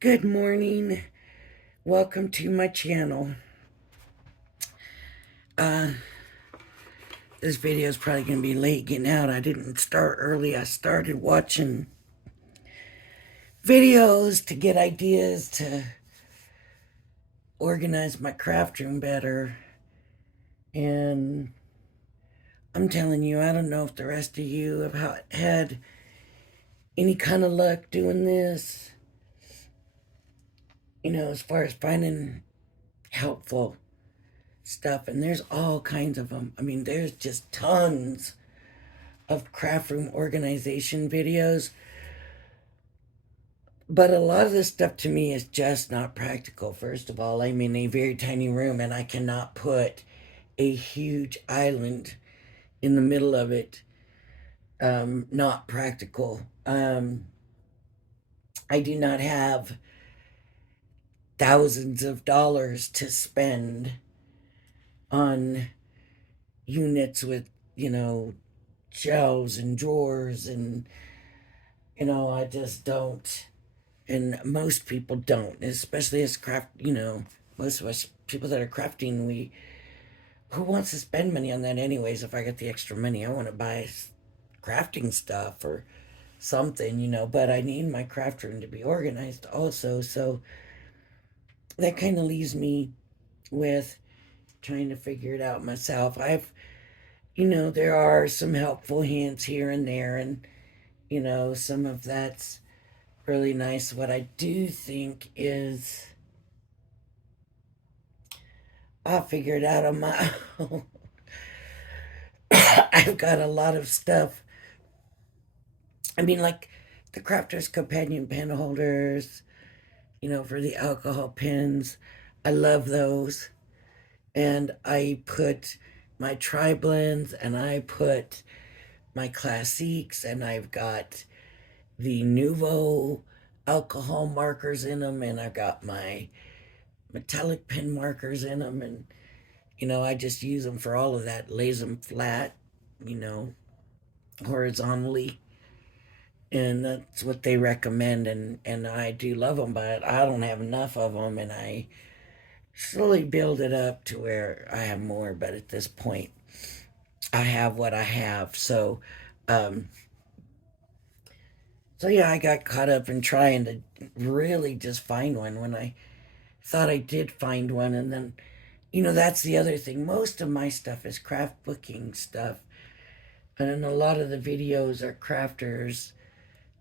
Good morning. Welcome to my channel. Uh, this video is probably going to be late getting out. I didn't start early. I started watching videos to get ideas to organize my craft room better. And I'm telling you, I don't know if the rest of you have had any kind of luck doing this, as far as finding helpful stuff. And there's all kinds of them. I mean, there's just tons of craft room organization videos, but a lot of this stuff to me is just not practical. First of all, I'm in a very tiny room and I cannot put a huge island in the middle of it. Not practical. I do not have thousands of dollars to spend on units with, you know, shelves and drawers, and I just don't. And most people don't, especially as craft. Most of us people that are crafting, we who wants to spend money on that anyways? If I get the extra money, I want to buy crafting stuff or something, But I need my craft room to be organized also, so that kind of leaves me with trying to figure it out myself. There are some helpful hints here and there, and some of that's really nice. What I do think is I'll figure it out on my own. I've got a lot of stuff. I mean, like the Crafter's Companion pen holders, for the alcohol pens. I love those. And I put my tri blends and I put my classiques, and I've got the Nuvo alcohol markers in them, and I've got my metallic pen markers in them, and I just use them for all of that. Lays them flat, you know, horizontally, and that's what they recommend. And I do love them, but I don't have enough of them, and I slowly build it up to where I have more. But at this point, I have what I have. Um, so yeah, I got caught up in trying to really just find one when I thought I did find one, and then that's the other thing. Most of my stuff is craft booking stuff, and a lot of the videos are crafters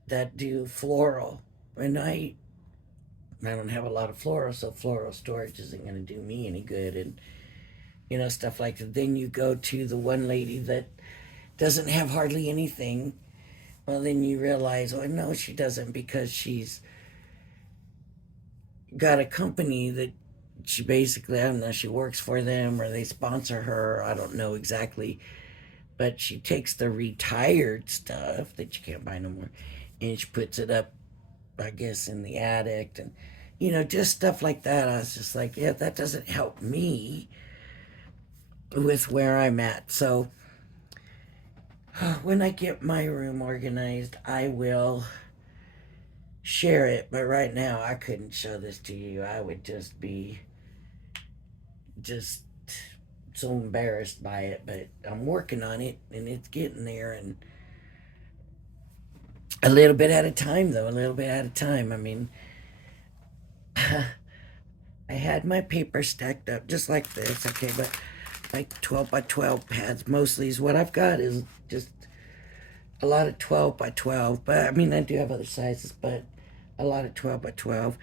that do floral. And I don't have a lot of floral, so floral storage isn't going to do me any good, and stuff like that. Then you go to the one lady that doesn't have hardly anything. Well, then you realize, oh no, she doesn't, because she's got a company that she basically, I don't know, she works for them or they sponsor her. I don't know exactly, but she takes the retired stuff that you can't buy no more, and she puts it up, I guess, in the attic, and just stuff like that. I was just like, yeah, that doesn't help me with where I'm at. So when I get my room organized, I will share it. But right now, I couldn't show this to you. I would just be just so embarrassed by it. But I'm working on it, and it's getting there, and a little bit at a time, though. A little bit at a time. I mean, I had my paper stacked up just like this, okay, but like 12 by 12 pads mostly is what I've got, is just a lot of 12 by 12. But I mean, I do have other sizes, but a lot of 12 by 12.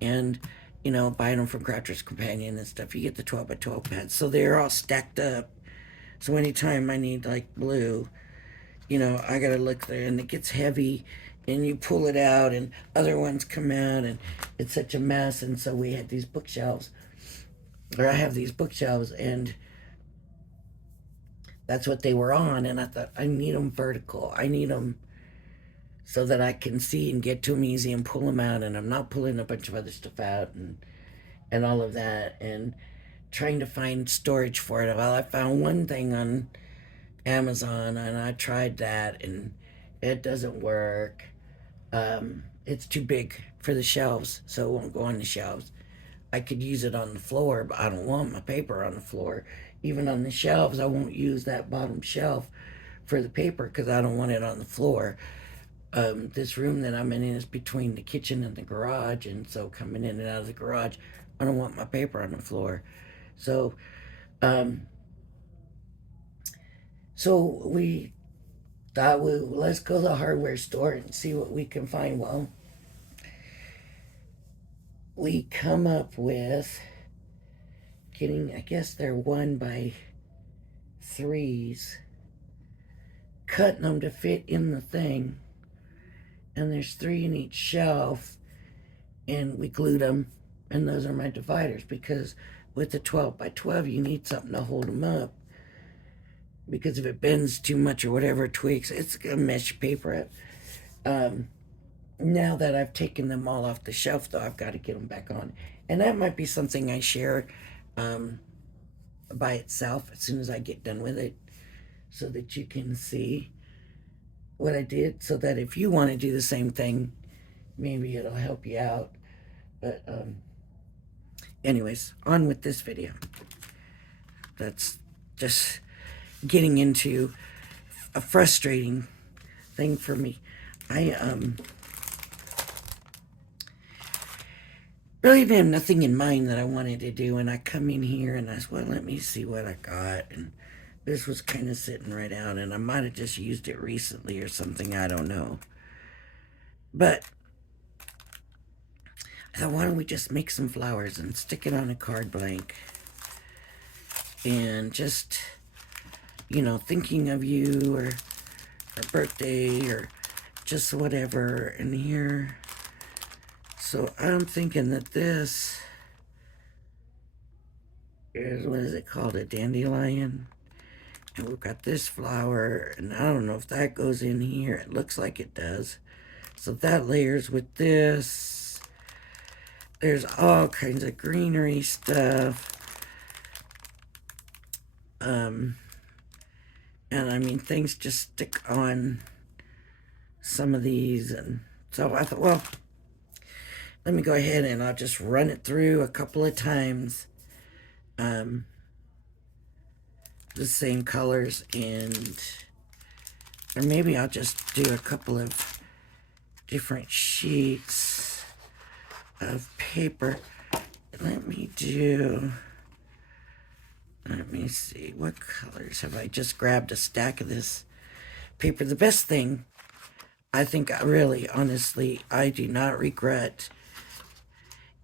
And, buying them from Crafter's Companion and stuff, you get the 12 by 12 pads. So they're all stacked up. So anytime I need like blue, I gotta look there, and it gets heavy, and you pull it out, and other ones come out, and it's such a mess. And so we had these bookshelves, or I have these bookshelves, and that's what they were on. And I thought, I need them vertical. I need them so that I can see and get to them easy and pull them out, and I'm not pulling a bunch of other stuff out, and all of that, and trying to find storage for it. Well, I found one thing on Amazon, and I tried that, and it doesn't work. It's too big for the shelves, so it won't go on the shelves. I could use it on the floor, but I don't want my paper on the floor. Even on the shelves, I won't use that bottom shelf for the paper because I don't want it on the floor. This room that I'm in is between the kitchen and the garage, and so coming in and out of the garage, I don't want my paper on the floor. So, um, so we thought, let's go to the hardware store and see what we can find. Well, we come up with getting, I guess they're 1x3s, cutting them to fit in the thing, and there's 3 in each shelf, and we glued them, and those are my dividers, because with the 12x12 you need something to hold them up, because if it bends too much or whatever, tweaks, it's gonna mess your paper up. Now that I've taken them all off the shelf, though, I've got to get them back on, and that might be something I share by itself as soon as I get done with it, so that you can see what I did, so that if you want to do the same thing, maybe it'll help you out. But anyways, on with this video. That's just getting into a frustrating thing for me. I really didn't have nothing in mind that I wanted to do, and I come in here and I said, well, let me see what I got, and this was kind of sitting right out, and I might have just used it recently or something, I don't know. But I thought, why don't we just make some flowers and stick it on a card blank, and just, you know, thinking of you, or birthday, or just whatever in here. So I'm thinking that this is, what is it called, a dandelion? And we've got this flower, and I don't know if that goes in here. It looks like it does. So that layers with this. There's all kinds of greenery stuff. And I mean, things just stick on some of these. And so I thought, well, let me go ahead and I'll just run it through a couple of times. The same colors, or maybe I'll just do a couple of different sheets of paper. Let me see, what colors have I just grabbed? A stack of this paper. The best thing, I think, really, honestly, I do not regret.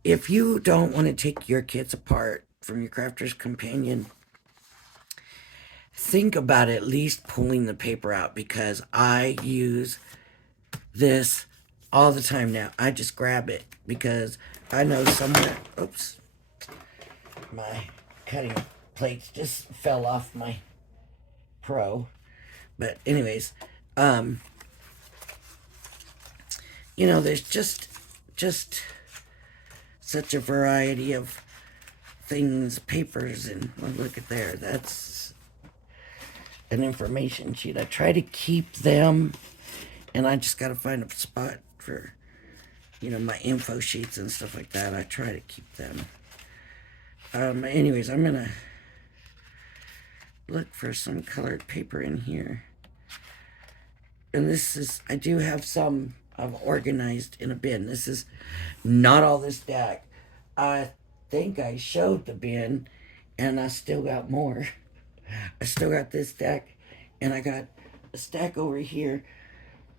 If you don't want to take your kits apart from your Crafter's Companion, think about at least pulling the paper out, because I use this all the time now. I just grab it because I know somewhere, oops, my cutting plates just fell off my Pro. But anyways, you know, there's just such a variety of things, papers, and well, look at there, that's an information sheet. I try to keep them, and I just got to find a spot for, you know, my info sheets and stuff like that. I try to keep them. Anyways, I'm gonna look for some colored paper in here, and this is, I do have some I've organized in a bin. This is not all this stack. I think I showed the bin, and I still got more. I still got this stack, and I got a stack over here.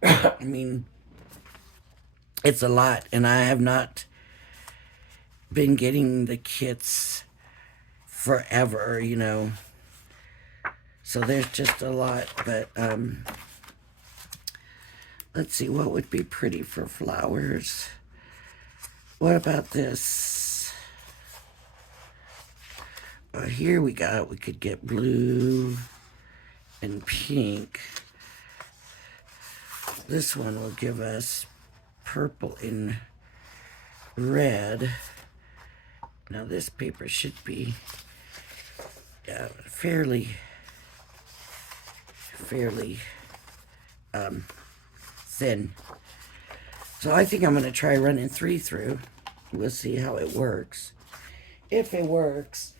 I mean, it's a lot, and I have not been getting the kits forever, you know. So there's just a lot, but let's see, what would be pretty for flowers? What about this? Here we could get blue and pink. This one will give us purple and red. Now this paper should be fairly thin. So I think I'm going to try running 3 through. We'll see how it works. If it works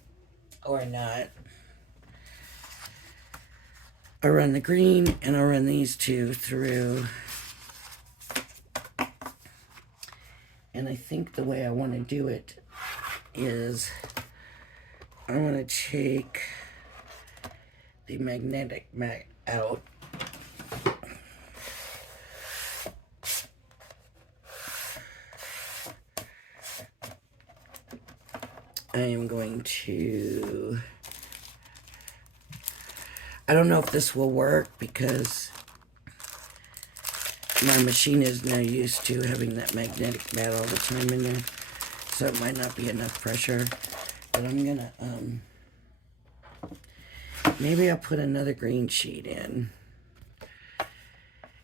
or not. I run the green and I'll run these 2 through. And I think the way I want to do it is I want to take the magnetic mat out. I am going to, I don't know if this will work because my machine is now used to having that magnetic mat all the time in there, so it might not be enough pressure, but I'm gonna, maybe I'll put another green sheet in.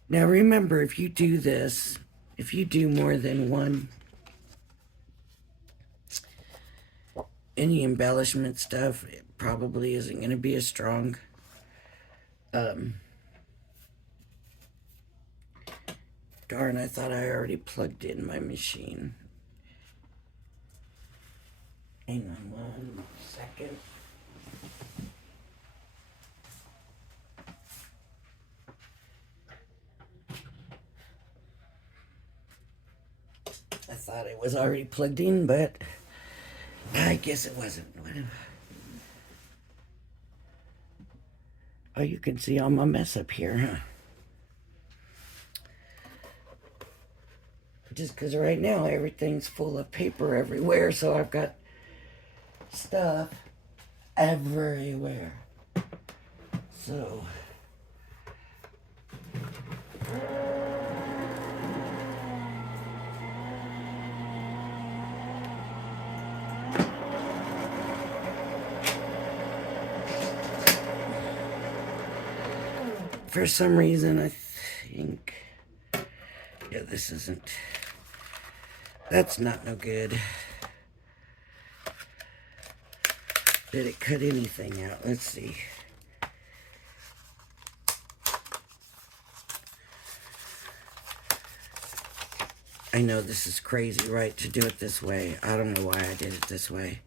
Now remember, if you do this, if you do more than one, any embellishment stuff, it probably isn't going to be as strong. Darn, I thought I already plugged in my machine. Hang on 1 second. I thought it was already plugged in, but I guess it wasn't. Oh, you can see all my mess up here, huh? Just because right now everything's full of paper everywhere, so I've got stuff everywhere. So for some reason I think, yeah, this isn't, that's not no good. Did it cut anything out? Let's see. I know this is crazy, right, to do it this way. I don't know why I did it this way.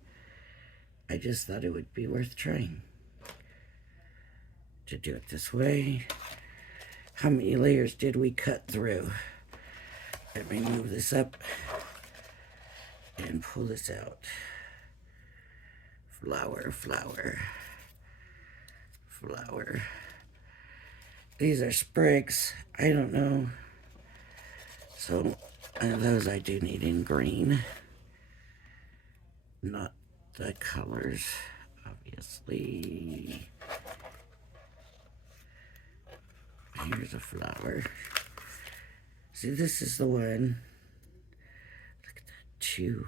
I just thought it would be worth trying to do it this way. How many layers did we cut through? Let me move this up and pull this out. Flower, flower, flower. These are sprigs. I don't know. So those I do need in green. Not the colors, obviously. Here's a flower. See, this is the one. Look at that, 2.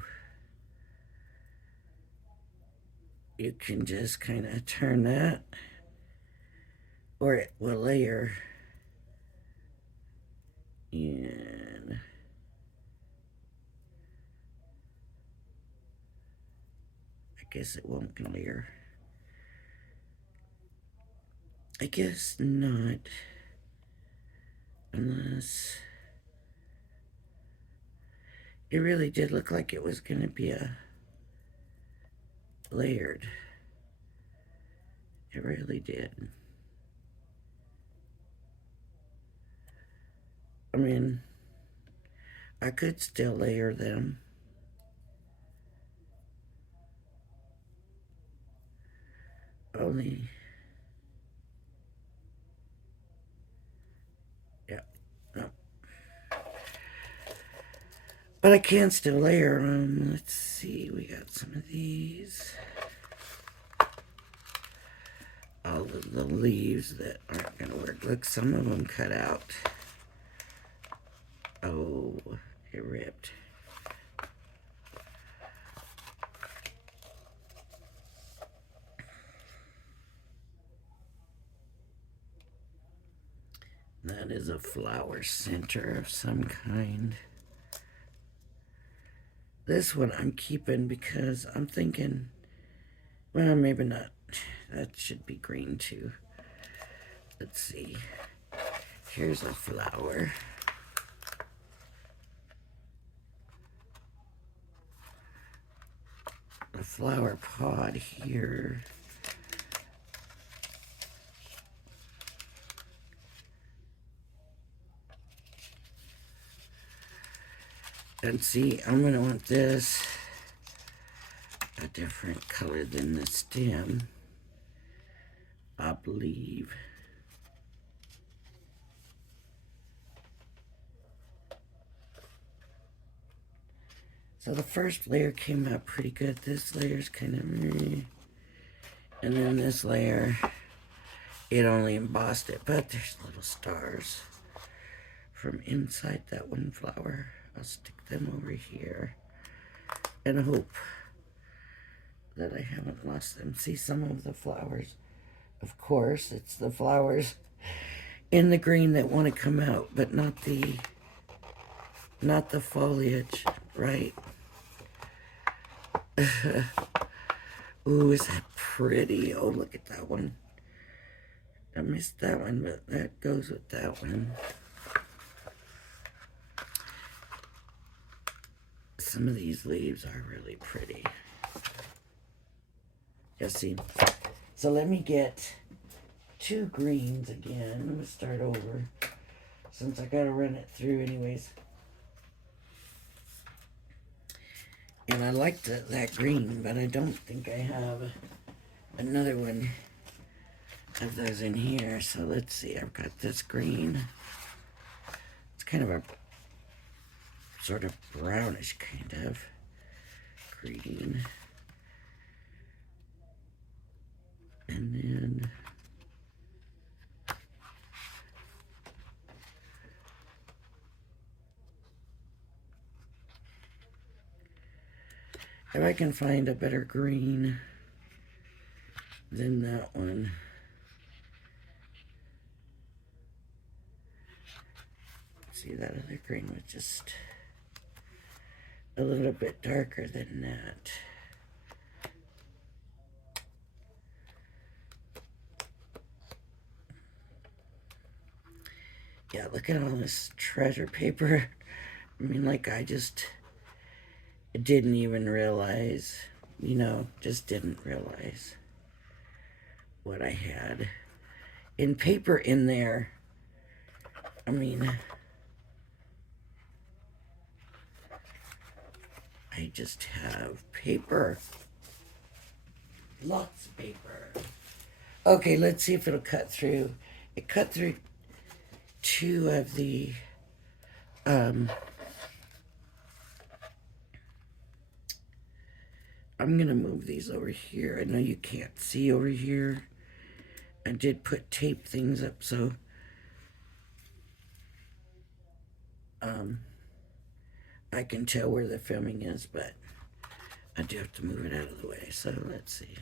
You can just kind of turn that, or it will layer in. I guess it won't layer. I guess not. Unless it really did look like it was going to be a layered. It really did. I mean, I could still layer them. Only, yeah, no. But I can still layer them. Let's see, we got some of these. All of the leaves that aren't going to work. Look, some of them cut out. Oh, it ripped. That is a flower center of some kind. This one I'm keeping because I'm thinking, well, maybe not. That should be green too. Let's see. Here's a flower. a flower pod here. And see, I'm going to want this a different color than the stem, I believe. So the first layer came out pretty good. This layer's kind of and then this layer, it only embossed it, but there's little stars from inside that one flower. I'll stick them over here and hope that I haven't lost them. See some of the flowers. Of course, it's the flowers in the green that want to come out, but not the foliage, right? Ooh, is that pretty? Oh, look at that one. I missed that one, but that goes with that one. Some of these leaves are really pretty. Yeah, see. So let me get 2 greens again. I'm going to start over since I got to run it through anyways. And I like that green, but I don't think I have another one of those in here. So let's see. I've got this green. It's kind of a sort of brownish kind of green. And then if I can find a better green than that one. See, that other green was just a little bit darker than that. Yeah, look at all this treasure paper. I mean, like, I just didn't even realize, just didn't realize what I had in paper in there. I mean, I just have paper. Lots of paper. Okay, let's see if it'll cut through. It cut through 2 of the I'm gonna move these over here. I know you can't see over here. I did put tape things up so I can tell where the filming is, but I do have to move it out of the way. So let's see.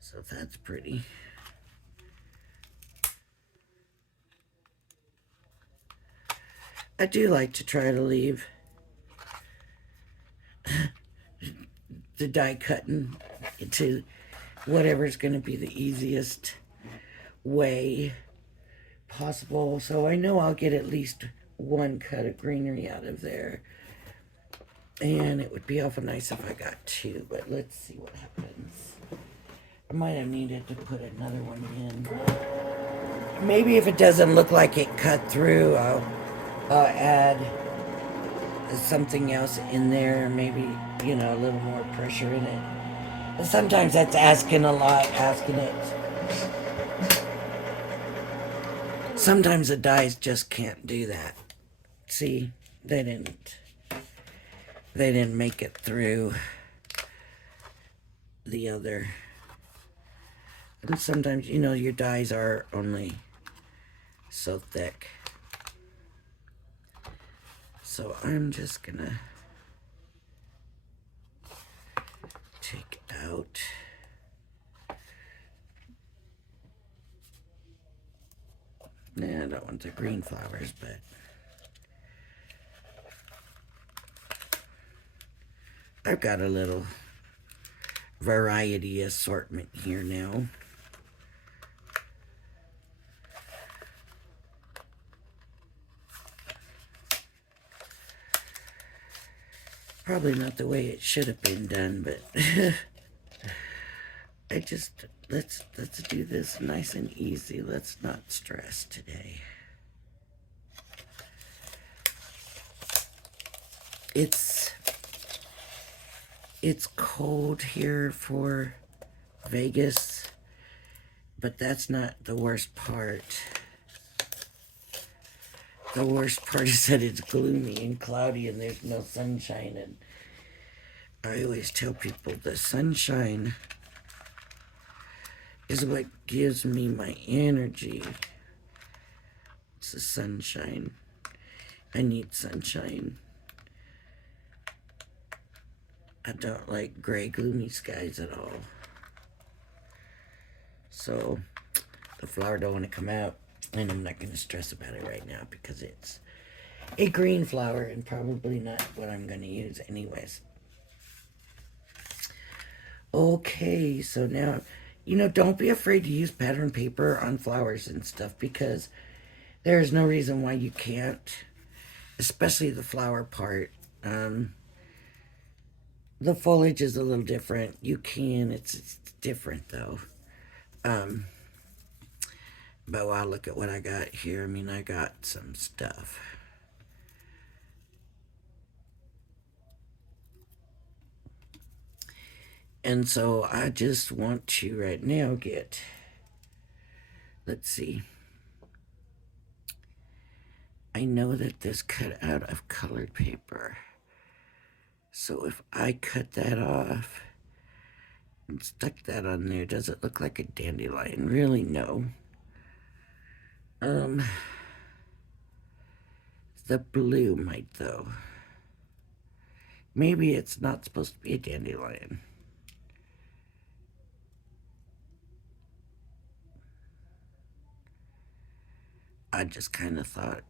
So that's pretty. I do like to try to leave the die cutting to whatever's going to be the easiest way possible. So I know I'll get at least 1 cut of greenery out of there. And it would be awful nice if I got 2, but let's see what happens. I might have needed to put another one in. Maybe if it doesn't look like it cut through, I'll add something else in there, maybe, a little more pressure in it. But sometimes that's asking a lot, asking it. Sometimes the dies just can't do that. See, they didn't make it through the other. And sometimes, your dies are only so thick. So I'm just gonna take out I don't want the green flowers, but I've got a little variety assortment here now. Probably not the way it should have been done, but I just let's do this nice and easy. Let's not stress today. It's cold here for Vegas, but that's not the worst part. The worst part is that it's gloomy and cloudy and there's no sunshine. And I always tell people the sunshine is what gives me my energy. It's the sunshine. I need sunshine. I don't like gray, gloomy skies at all. So the flower don't want to come out, and I'm not going to stress about it right now because it's a green flower and probably not what I'm going to use anyways. Okay, so now, don't be afraid to use pattern paper on flowers and stuff because there's no reason why you can't, especially the flower part. The foliage is a little different. You can, it's different though. But wow, look at what I got here. I mean, I got some stuff. And so I just want to right now get, let's see. I know that this cut out of colored paper. So if I cut that off and stuck that on there, does it look like a dandelion? Really, no. The blue might though. Maybe it's not supposed to be a dandelion. I just kind of thought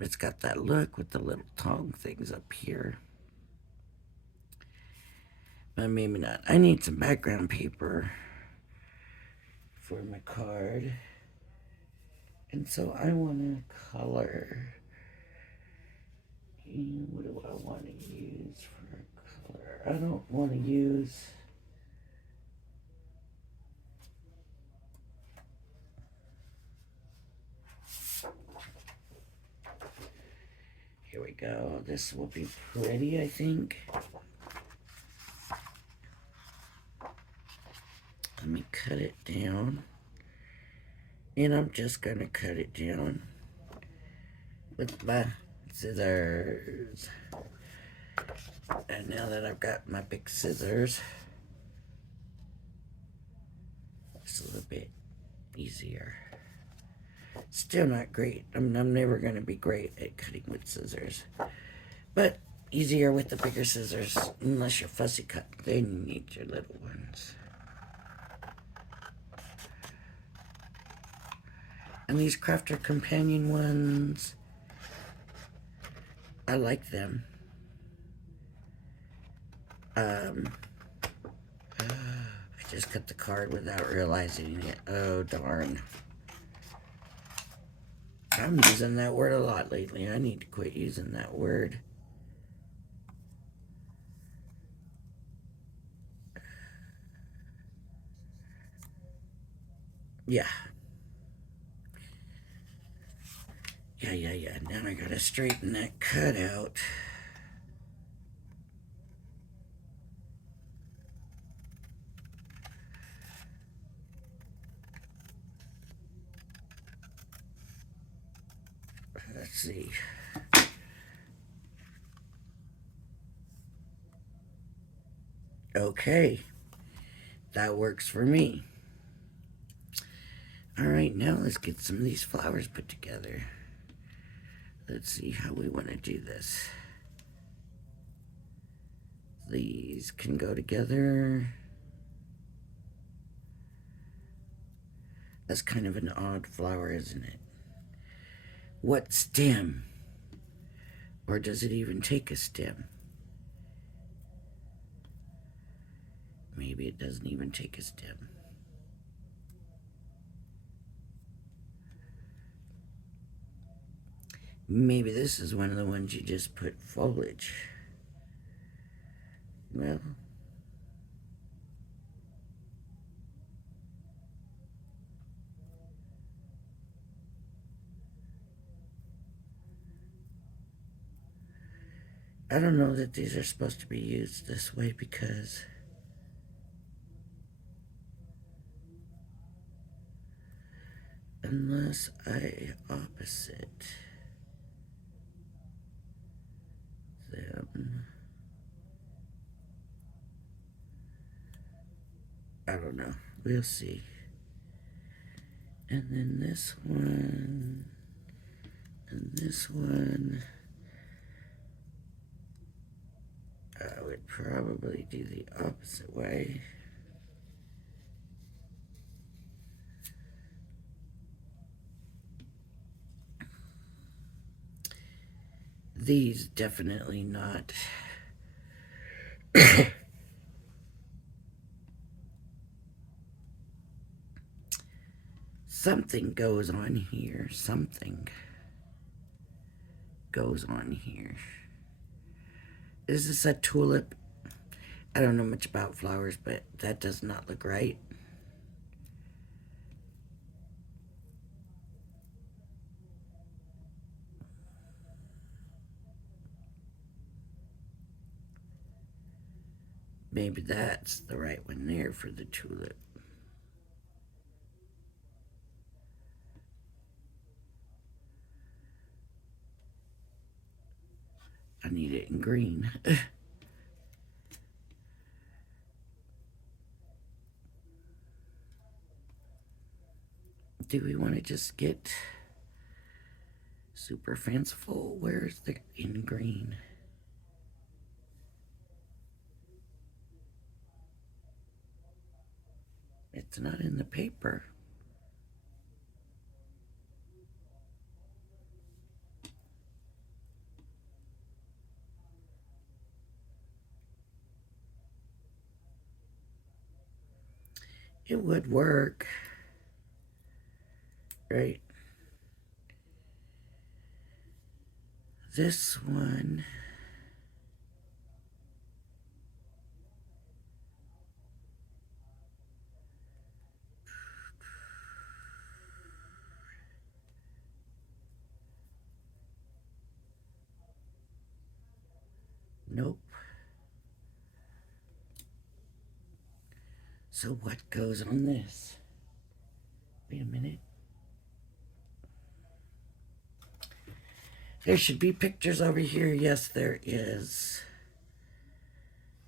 it's got that look with the little tongue things up here. But maybe not. I need some background paper for my card. And so I want to color. And what do I want to use for a color? I don't want to use... Here we go. This will be pretty, I think. Let me cut it down. And I'm just going to cut it down with my scissors. And now that I've got my big scissors, it's a little bit easier. Still not great. I'm never going to be great at cutting with scissors. But easier with the bigger scissors, unless you're fussy cut. Then you need your little ones. And these Crafter Companion ones, I like them. I just cut the card without realizing it. Oh, darn. I'm using that word a lot lately. I need to quit using that word. Yeah. Yeah. Now I gotta straighten that cut out. Let's see. Okay. That works for me. Alright, now let's get some of these flowers put together. Let's see how we want to do this. These can go together. That's kind of an odd flower, isn't it? What stem? Or does it even take a stem? Maybe it doesn't even take a stem. Maybe this is one of the ones you just put foliage. Well, I don't know that these are supposed to be used this way because unless I opposite them, I don't know. We'll see. And then this one, and this one, I would probably do the opposite way. These definitely not. Something goes on here. Something goes on here. Is this a tulip? I don't know much about flowers, but that does not look right. Maybe that's the right one there for the tulip. I need it in green. Do we want to just get super fanciful? Where's the in green? It's not in the paper. It would work, right? This one, nope. So what goes on this? Wait a minute. There should be pictures over here. Yes, there is.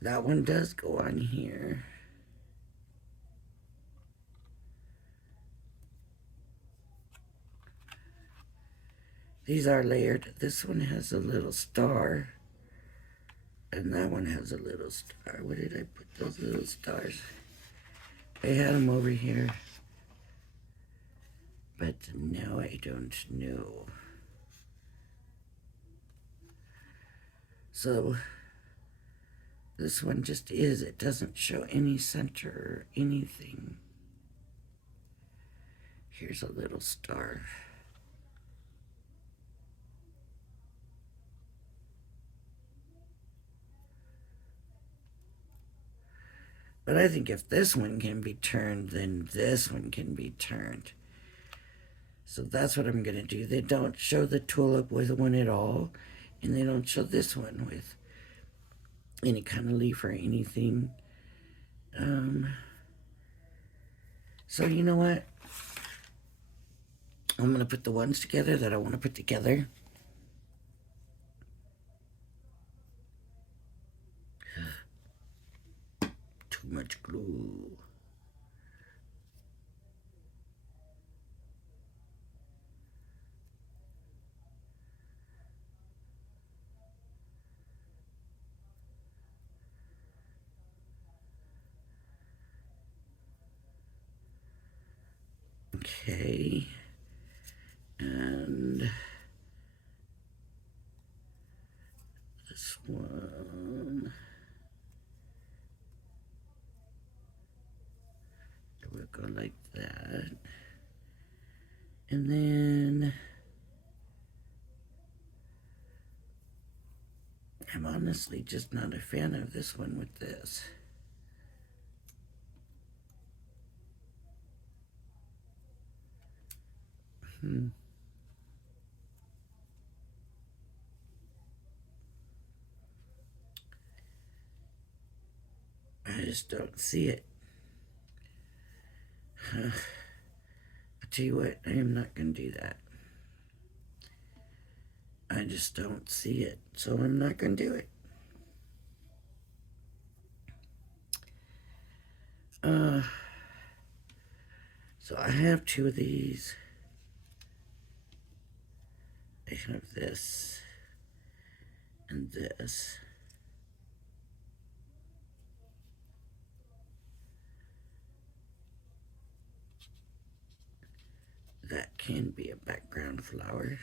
That one does go on here. These are layered. This one has a little star. And that one has a little star. Where did I put those little stars? I had them over here. But now I don't know. So this one just is. It doesn't show any center or anything. Here's a little star. But I think if this one can be turned, then this one can be turned. So that's what I'm going to do. They don't show the tulip with one at all, and they don't show this one with any kind of leaf or anything. So you know what? I'm going to put the ones together that I want to put together. Too much glue. Okay. And this one. It will go like that. And then I'm honestly just not a fan of this one with this. I just don't see it. I'll tell you what, I am not going to do that. I just don't see it, so I'm not going to do it. So I have two of these. I have this and this. That can be a background flower.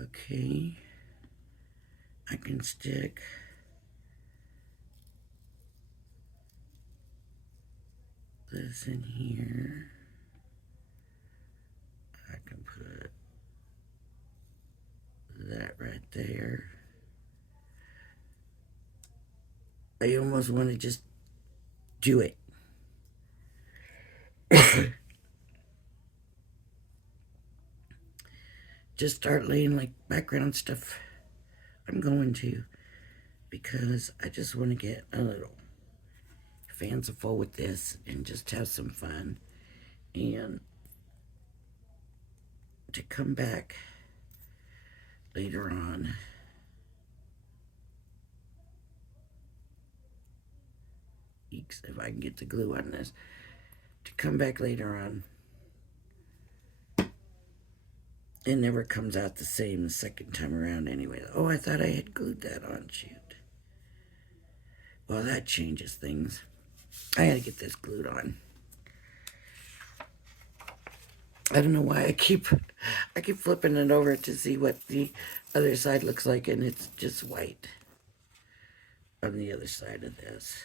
Okay. I can stick this in here. I can put that right there. I almost want to just do it. Just start laying like background stuff. I'm going to, because I just want to get a little fanciful with this and just have some fun, and to come back later on if I can get the glue on this, to come back later on. It never comes out the same the second time around anyway. Oh, I thought I had glued that on. Shoot. Well, that changes things. I gotta get this glued on. I don't know why I keep flipping it over to see what the other side looks like, and it's just white on the other side of this.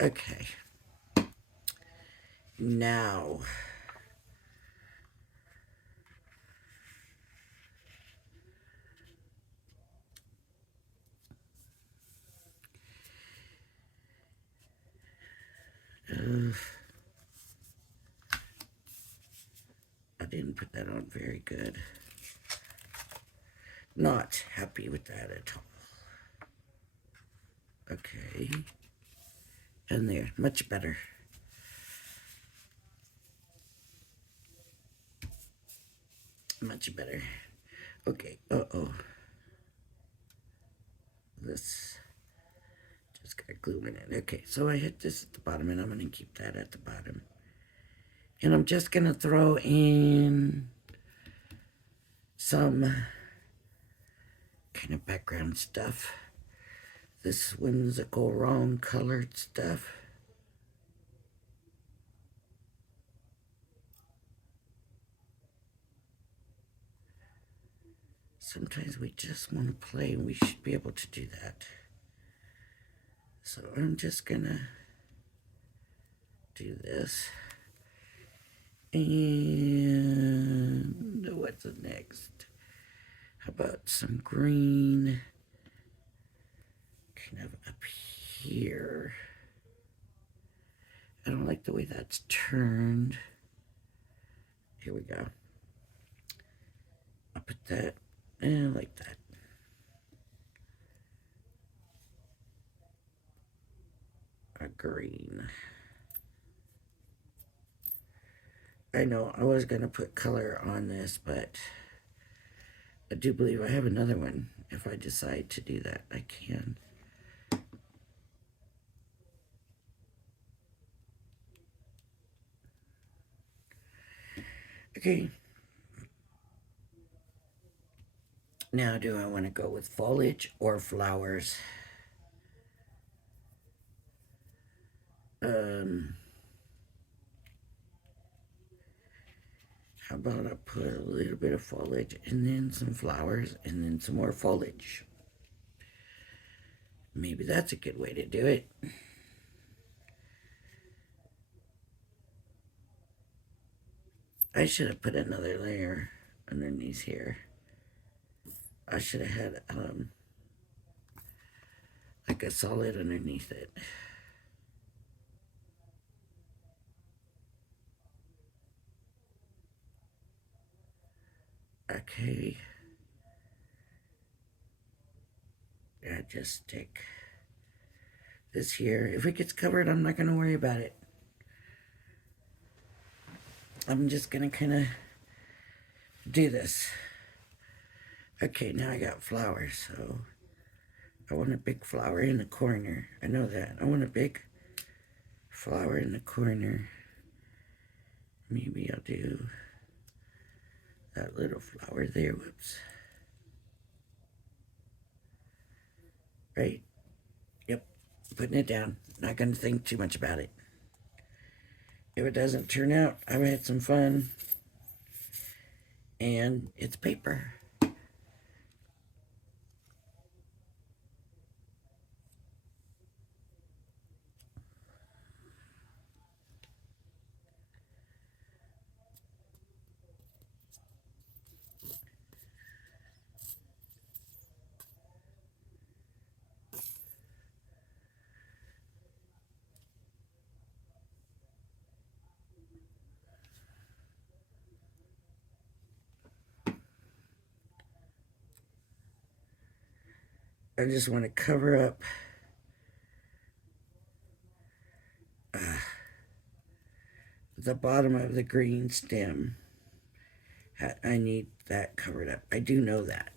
Okay. Now, I didn't put that on very good. Not happy with that at all. Okay. And there, much better. Much better. Okay, uh-oh. This just got glue in it. Okay, so I hit this at the bottom, and I'm going to keep that at the bottom. And I'm just going to throw in some kind of background stuff. This whimsical wrong colored stuff. Sometimes we just want to play, and we should be able to do that. So I'm just gonna do this. And what's next? How about some green kind of up here? I don't like the way that's turned. Here we go. I'll put that like that. A green. I know I was going to put color on this, but I do believe I have another one. If I decide to do that, I can. Okay. Now, do I want to go with foliage or flowers? How about I put a little bit of foliage and then some flowers and then some more foliage? Maybe that's a good way to do it. I should have put another layer underneath here. I should have had like a solid underneath it. Okay. Yeah, just stick this here. If it gets covered, I'm not going to worry about it. I'm just going to kind of do this. Okay, now I got flowers, so I want a big flower in the corner. I know that. I want a big flower in the corner. Maybe I'll do that little flower there. Whoops. Right? Yep. Putting it down. Not going to think too much about it. If it doesn't turn out, I've had some fun. And it's paper. I just want to cover up the bottom of the green stem. I need that covered up. I do know that.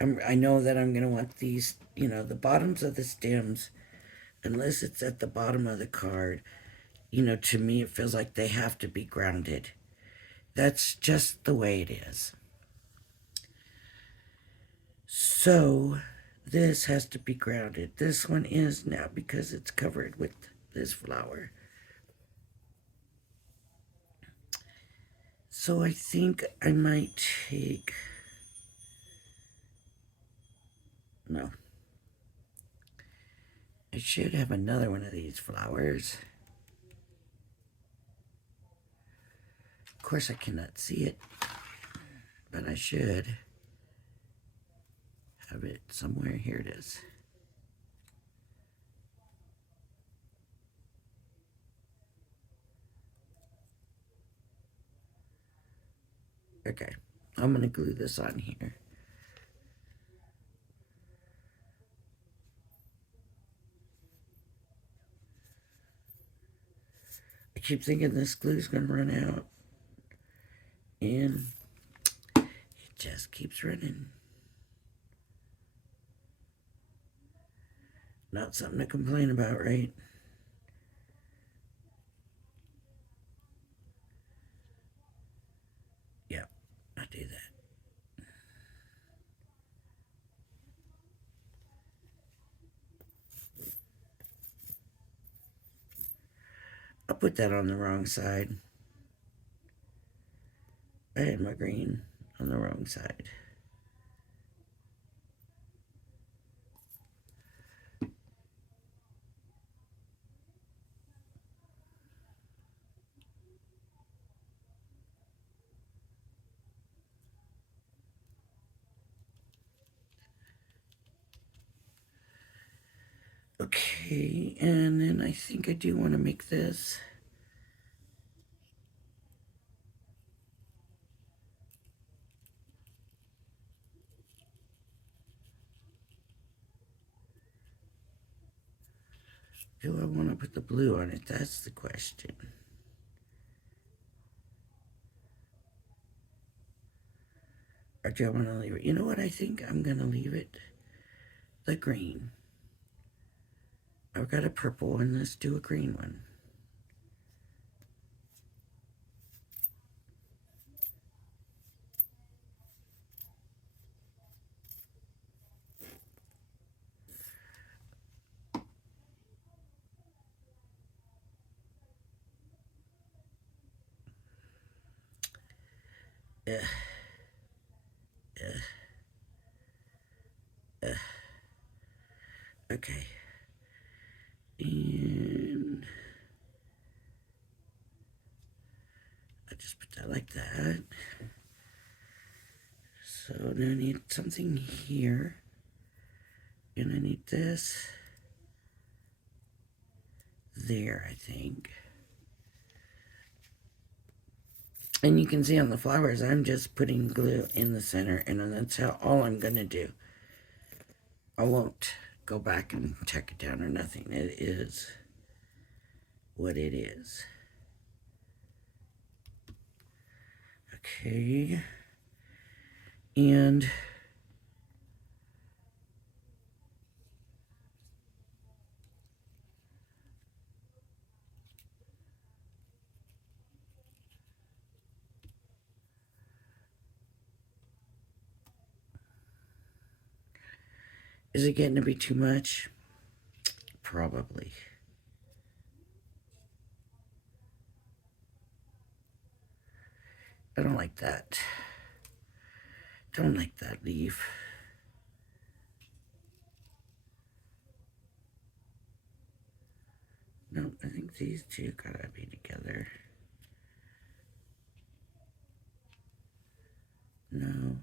I know that I'm going to want these, the bottoms of the stems, unless it's at the bottom of the card, to me it feels like they have to be grounded. That's just the way it is. So this has to be grounded. This one is now because it's covered with this flower. So I think I might take... No. I should have another one of these flowers. Of course I cannot see it, but I should have it somewhere. Here it is. Okay, I'm going to glue this on here. I keep thinking this glue's going to run out, and it just keeps running. Not something to complain about, right? Yeah, I'll do that. I'll put that on the wrong side. I had my green on the wrong side. Okay, and then I think I do want to make this. Do I want to put the blue on it? That's the question. Or do I want to leave it? You know what? I think I'm going to leave it the green. I've got a purple one. Let's do a green one. Uh, uh, uh. Okay. And I just put that like that. So now I need something here. And I need this there, I think. And you can see on the flowers, I'm just putting glue in the center, and that's all I'm going to do. I won't go back and check it down or nothing. It is what it is. Okay. And is it getting to be too much? Probably. I don't like that. Don't like that leaf. No, I think these two gotta be together. No.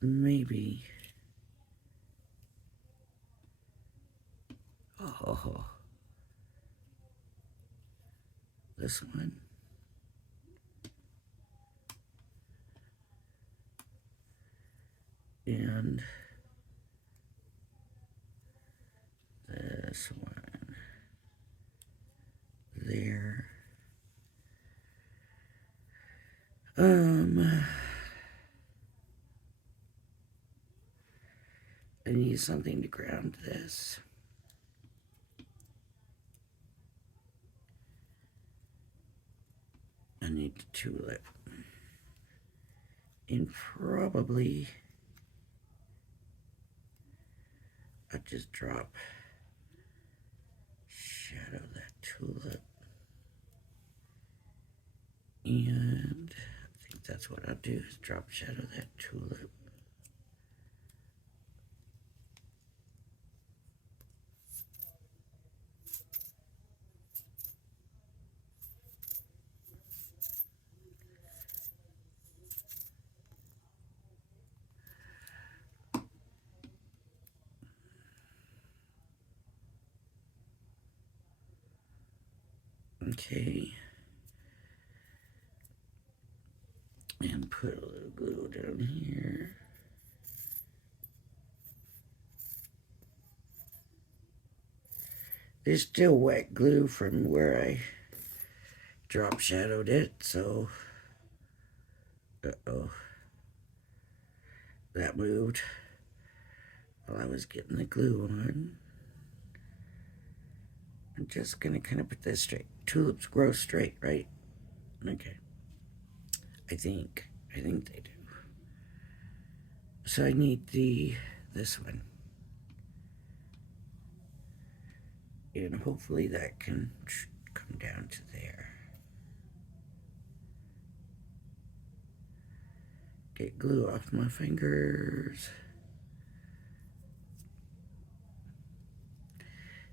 Maybe. Oh. This one. And this one. There. I need something to ground this. I need the tulip. And probably I'll just drop shadow that tulip. And I think that's what I'll do is drop shadow that tulip. Okay. And put a little glue down here. There's still wet glue from where I drop shadowed it, so uh-oh. That moved while I was getting the glue on. I'm just gonna kind of put this straight. Tulips grow straight, right? Okay. I think they do. So I need this one. And hopefully that can come down to there. Get glue off my fingers.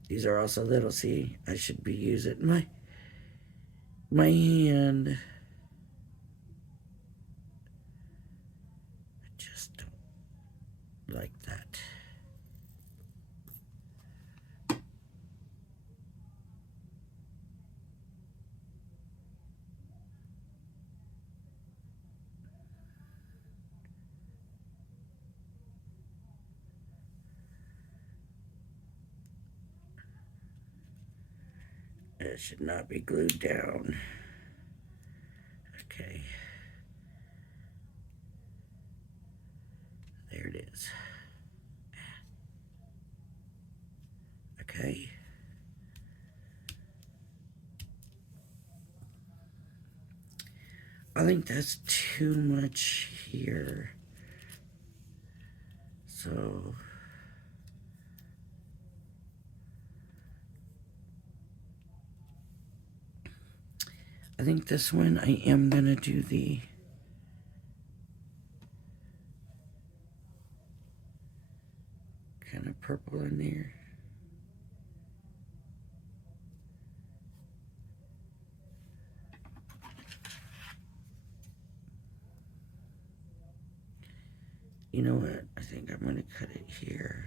These are also little, see, I should be using my hand. I just don't like that. It should not be glued down. Okay. There it is. Okay. I think that's too much here. So I think this one I am gonna do the kind of purple in there. You know what? I think I'm going to cut it here.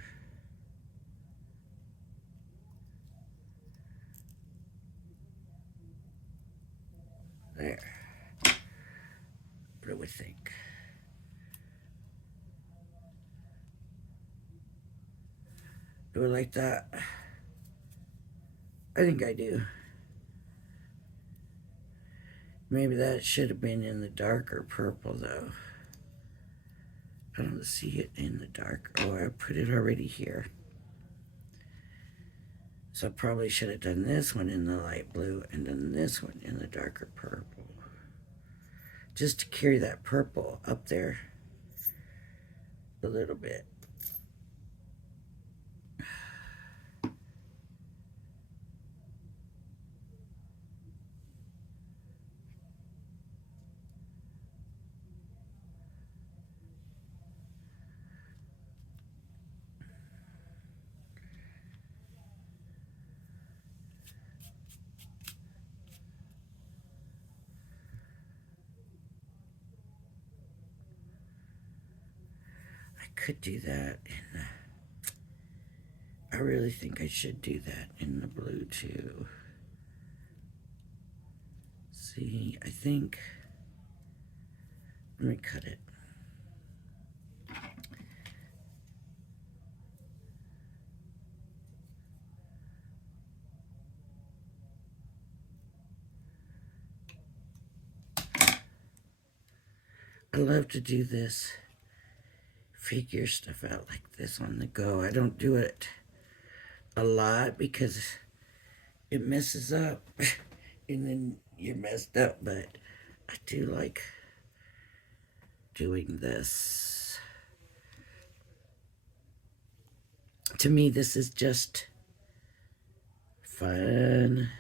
There. What do we think? Do we like that? I think I do. Maybe that should have been in the darker purple, though. I don't see it in the dark. Oh, I put it already here. So I probably should have done this one in the light blue and then this one in the darker purple. Just to carry that purple up there a little bit. Could do that. I really think I should do that in the blue too. See, I think, let me cut it. I love to do this, figure stuff out like this on the go. I don't do it a lot because it messes up and then you're messed up, but I do like doing this. To me, this is just fun.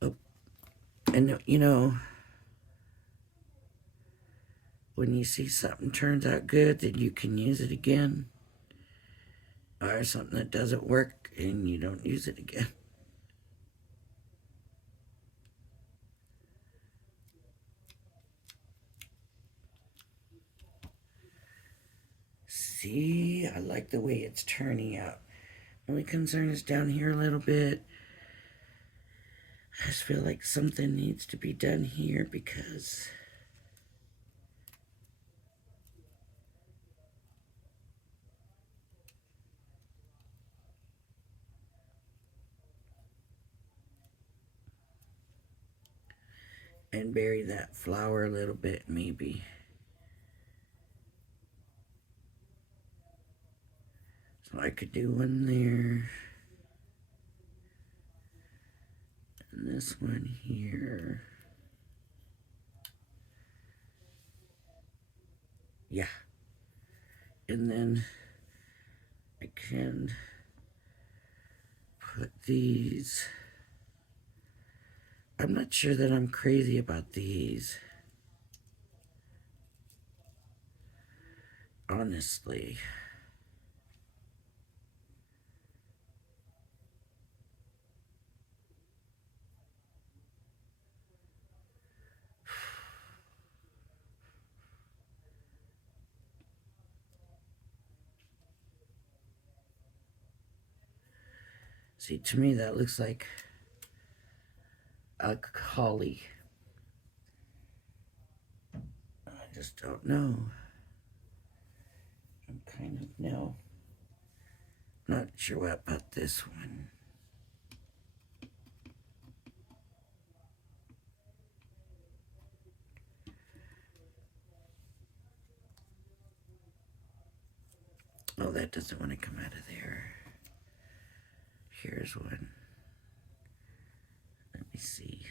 Oh, and you know, when you see something turns out good, then you can use it again. Or something that doesn't work and you don't use it again. See, I like the way it's turning out. Only concern is down here a little bit. I just feel like something needs to be done here because and bury that flower a little bit maybe. So I could do one there. And this one here. Yeah. And then I can put these. I'm not sure that I'm crazy about these. Honestly. See, to me that looks like a holly. I just don't know. I'm kind of now not sure what about this one. Oh, that doesn't want to come out of there. Here's one. Let me see.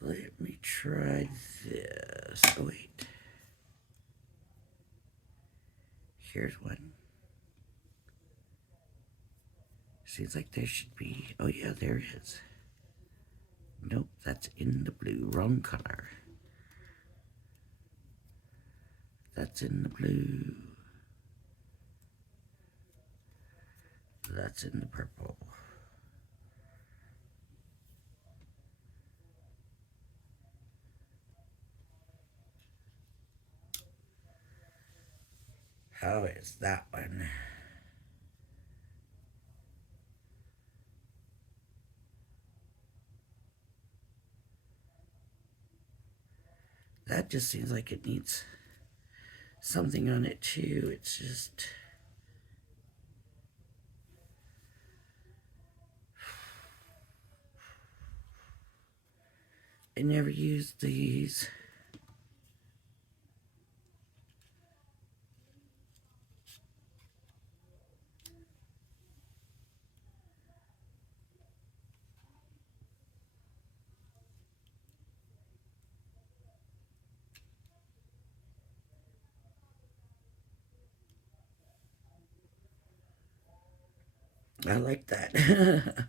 Let me try this. Oh, wait. Here's one. Seems like there should be. Oh, yeah, there is. Nope, that's in the blue. Wrong color. That's in the blue. That's in the purple. How is that one? That just seems like it needs something on it too. It's just... I never used these. I like that.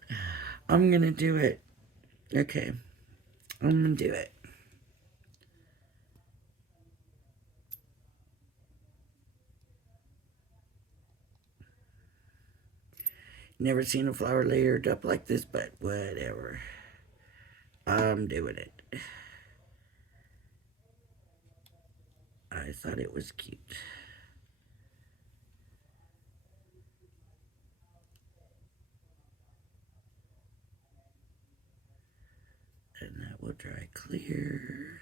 I'm gonna do it. Okay, I'm gonna do it. Never seen a flower layered up like this, but whatever. I'm doing it. I thought it was cute. And that will dry clear.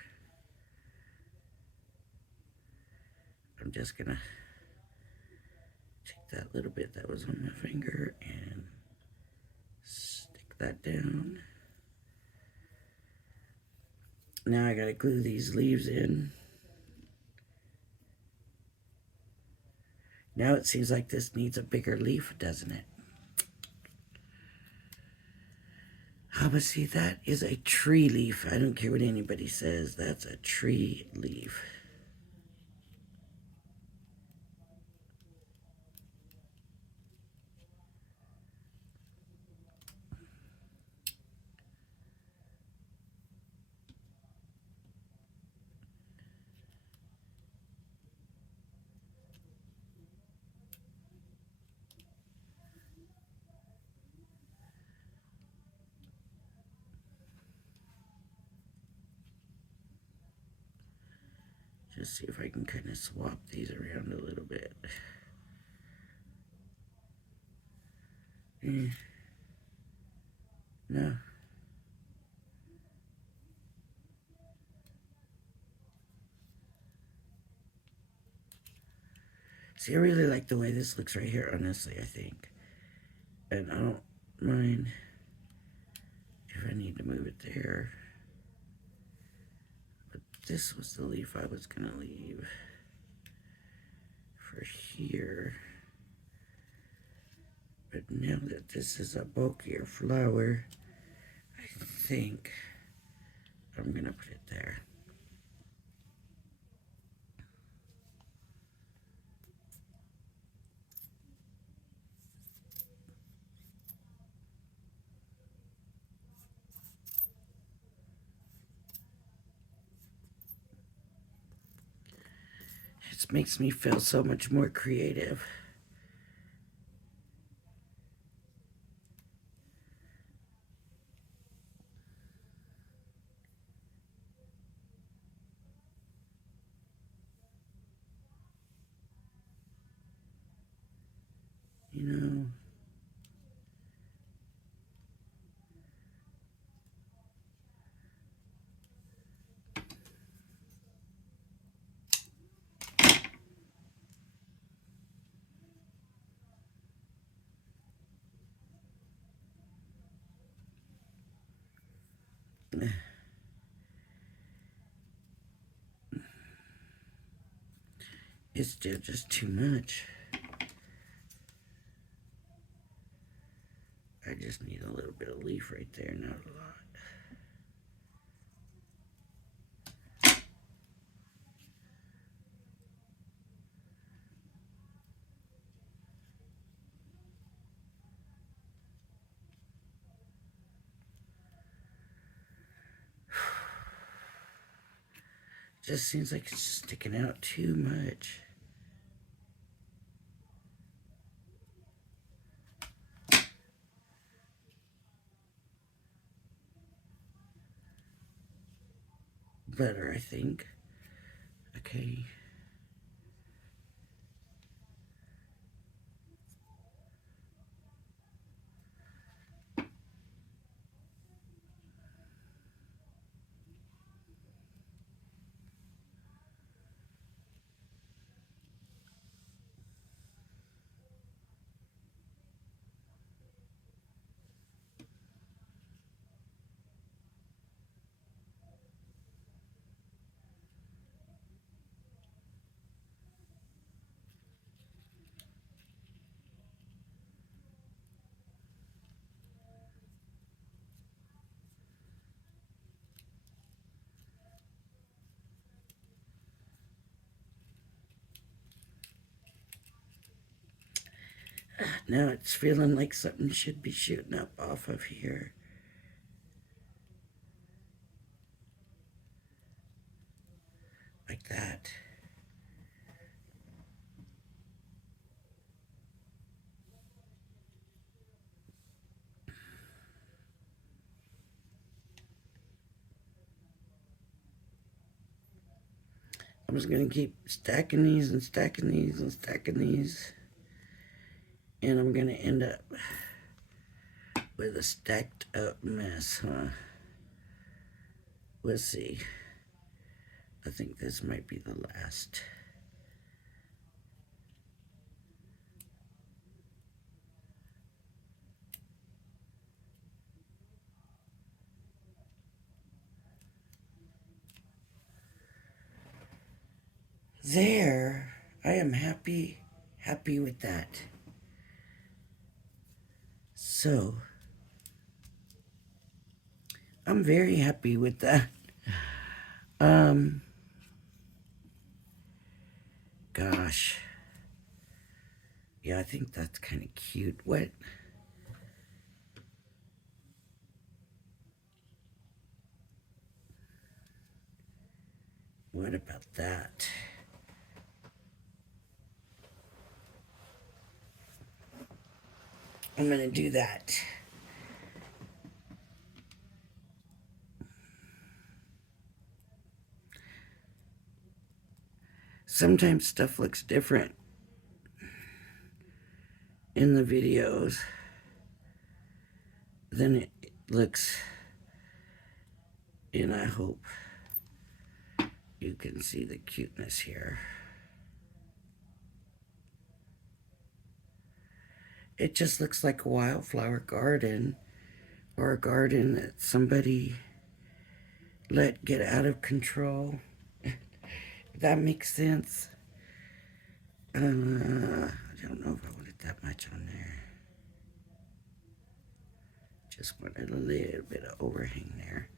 I'm just gonna take that little bit that was on my finger and stick that down. Now I gotta glue these leaves in. Now it seems like this needs a bigger leaf, doesn't it? Oh, but see, that is a tree leaf. I don't care what anybody says. That's a tree leaf. Just see if I can kind of swap these around a little bit. No. See, I really like the way this looks right here, honestly, I think. And I don't mind if I need to move it there. But this was the leaf I was going to leave for here. But now that this is a bulkier flower, I think I'm going to put it there. It makes me feel so much more creative. You know, it's still just too much. I just need a little bit of leaf right there, not a lot. Just seems like it's sticking out too much. Better, I think. Okay. Now it's feeling like something should be shooting up off of here. Like that. I'm just going to keep stacking these and stacking these and stacking these. And I'm going to end up with a stacked up mess, huh? We'll see. I think this might be the last. There, I am happy with that. So, I'm very happy with that. Gosh. Yeah, I think that's kind of cute. What about that? I'm gonna do that. Sometimes stuff looks different in the videos than it looks, and I hope you can see the cuteness here. It just looks like a wildflower garden, or a garden that somebody let get out of control. That makes sense. I don't know if I wanted that much on there. Just wanted a little bit of overhang there.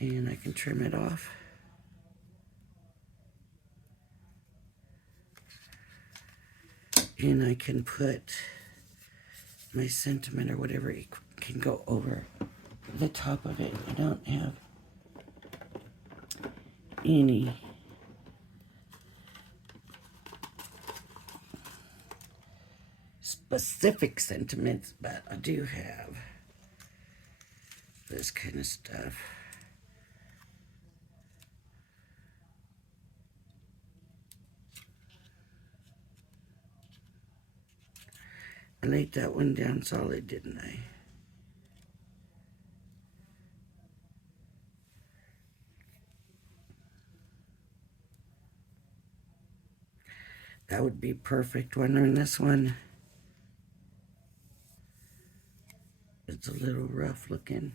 And I can trim it off. And I can put my sentiment or whatever it can go over the top of it. I don't have any specific sentiments, but I do have this kind of stuff. I laid that one down solid, didn't I? That would be perfect. Wondering this one. It's a little rough looking.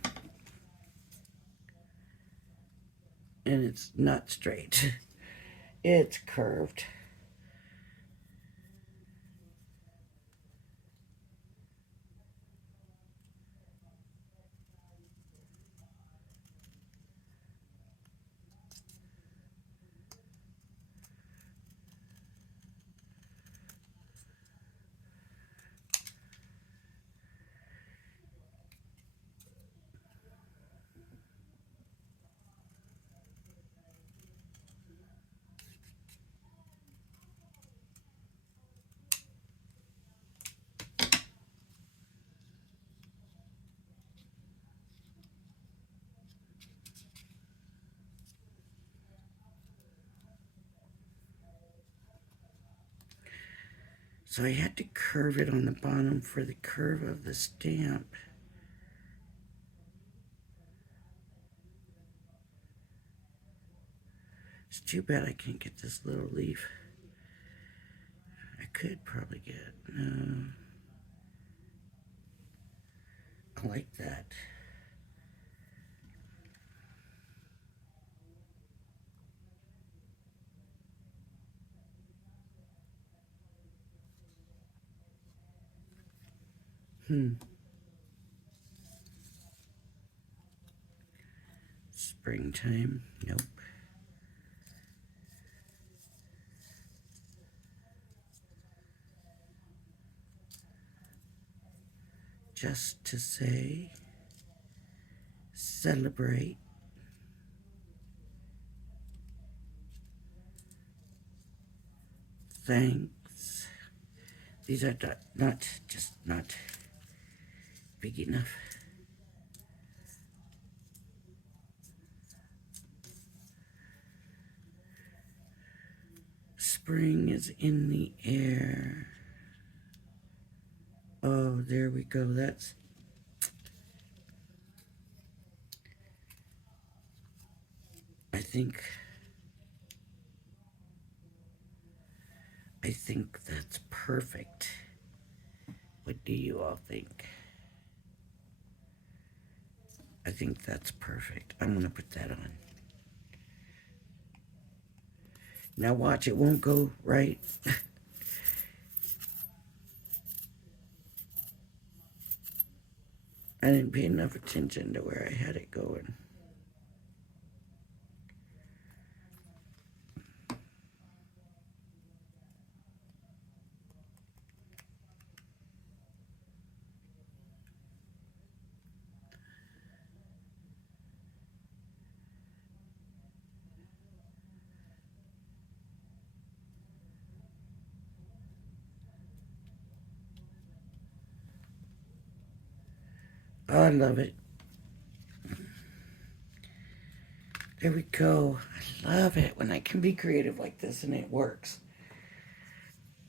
And it's not straight. It's curved. So I had to curve it on the bottom for the curve of the stamp. It's too bad I can't get this little leaf. I could probably get, no. I like that. Springtime, nope. Just to say, celebrate. Thanks. These are not big enough. Spring is in the air. Oh, there we go. That's, I think that's perfect. What do you all think? I think that's perfect. I'm gonna put that on. Now watch, it won't go right. I didn't pay enough attention to where I had it going. Oh, I love it. There we go. I love it when I can be creative like this and it works.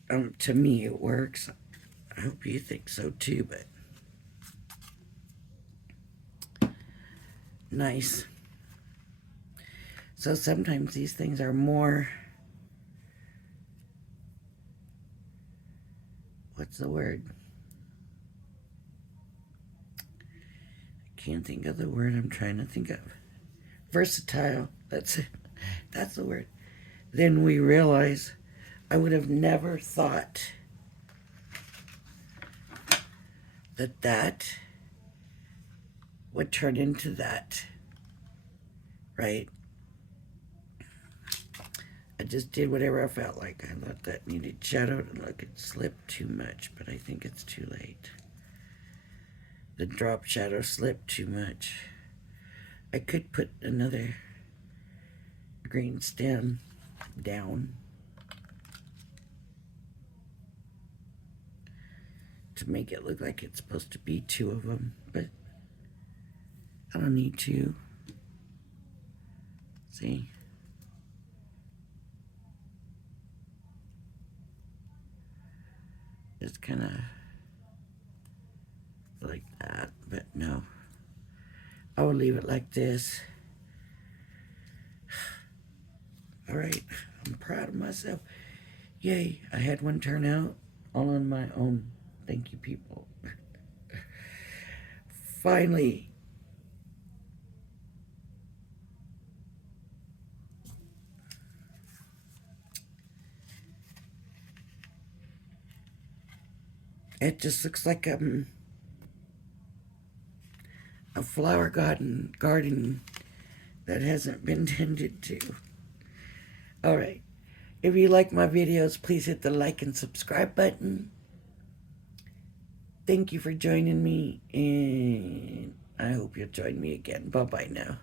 To me, it works. I hope you think so too, but nice. So sometimes these things are more, what's the word? I can't think of the word I'm trying to think of. Versatile. That's it. That's the word. Then we realize I would have never thought that would turn into that, right? I just did whatever I felt like. I thought that needed shadowed and look, it slipped too much, but I think it's too late. The drop shadow slipped too much. I could put another green stem down to make it look like it's supposed to be two of them, but I don't need to. See? Just kind of like that, but no. I will leave it like this. All right, I'm proud of myself. Yay, I had one turn out all on my own. Thank you, people. Finally. It just looks like a flower garden that hasn't been tended to. All right. If you like my videos, please hit the like and subscribe button. Thank you for joining me, and I hope you'll join me again. Bye-bye now.